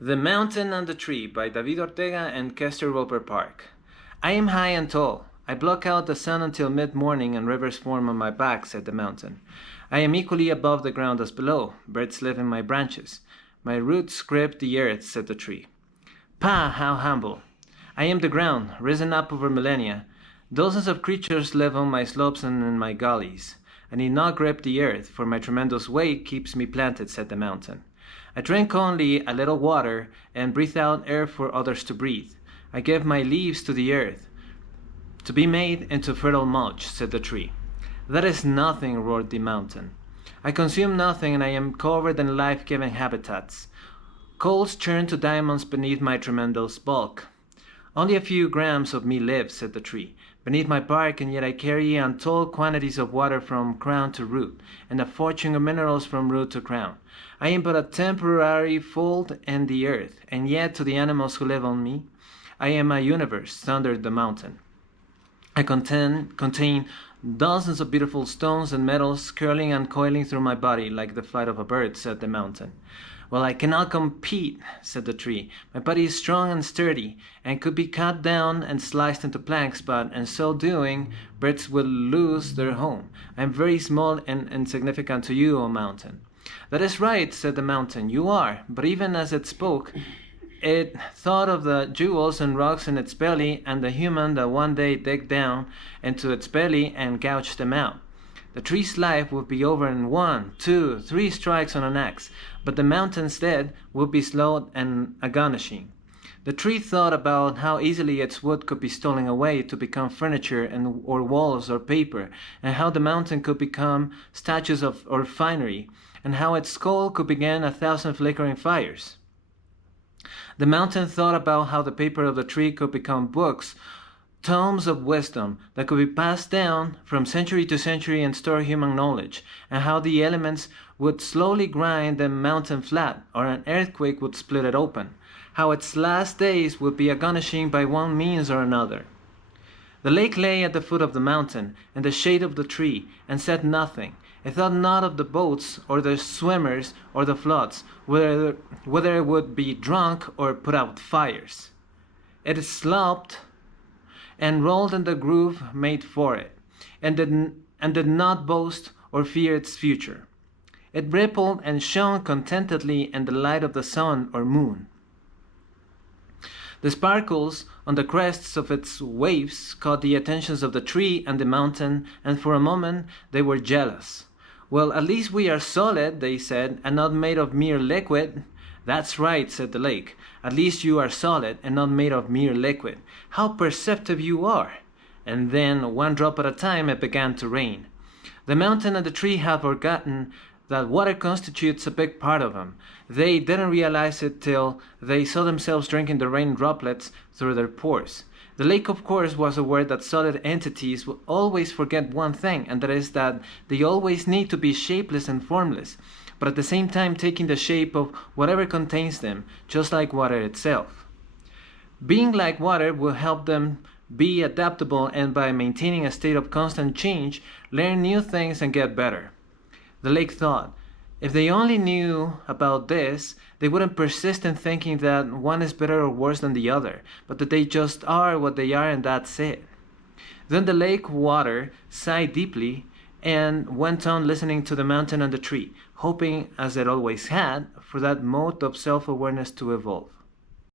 The Mountain and the Tree by David Ortega and Kester Park. I am high and tall. I block out the sun until mid-morning and rivers form on my back, said the mountain. I am equally above the ground as below. Birds live in my branches. My roots grip the earth, said the tree. Pah, how humble! I am the ground, risen up over millennia. Dozens of creatures live on my slopes and in my gullies. I need not grip the earth, for my tremendous weight keeps me planted, said the mountain. I drink only a little water and breathe out air for others to breathe. I give my leaves to the earth, to be made into fertile mulch, said the tree. That is nothing, roared the mountain. I consume nothing, and I am covered in life-giving habitats. Coals churn to diamonds beneath my tremendous bulk. Only a few grams of me live, said the tree, beneath my bark, and yet I carry untold quantities of water from crown to root, and a fortune of minerals from root to crown. I am but a temporary fold in the earth, and yet to the animals who live on me, I am a universe, thundered the mountain. I contain dozens of beautiful stones and metals curling and coiling through my body like the flight of a bird, said the mountain. Well, I cannot compete, said the tree. My body is strong and sturdy, and could be cut down and sliced into planks, but in so doing, birds will lose their home. I am very small and insignificant to you, O mountain. That is right, said the mountain, you are, but even as it spoke, it thought of the jewels and rocks in its belly and the human that one day dig down into its belly and gouge them out. The tree's life would be over in 1, 2, 3 strikes on an axe, but the mountain's death would be slow and agonizing. The tree thought about how easily its wood could be stolen away to become furniture or walls or paper, and how the mountain could become statues or finery, and how its skull could begin 1,000 flickering fires. The mountain thought about how the paper of the tree could become books, tomes of wisdom that could be passed down from century to century and store human knowledge, and how the elements would slowly grind the mountain flat, or an earthquake would split it open, how its last days would be agonizing by one means or another. The lake lay at the foot of the mountain, in the shade of the tree, and said nothing. It thought not of the boats, or the swimmers, or the floods, whether it would be drunk or put out fires. It slopped and rolled in the groove made for it, and did not boast or fear its future. It rippled and shone contentedly in the light of the sun or moon. The sparkles on the crests of its waves caught the attentions of the tree and the mountain, and for a moment they were jealous. Well, at least we are solid, they said, and not made of mere liquid. That's right, said the lake. At least you are solid and not made of mere liquid. How perceptive you are! And then, one drop at a time, it began to rain. The mountain and the tree have forgotten that water constitutes a big part of them. They didn't realize it till they saw themselves drinking the rain droplets through their pores. The lake, of course, was aware that solid entities will always forget one thing, and that is that they always need to be shapeless and formless, but at the same time taking the shape of whatever contains them, just like water itself. Being like water will help them be adaptable, and by maintaining a state of constant change, learn new things and get better. The lake thought, if they only knew about this, they wouldn't persist in thinking that one is better or worse than the other, but that they just are what they are and that's it. Then the lake water sighed deeply and went on listening to the mountain and the tree, hoping, as it always had, for that mode of self-awareness to evolve.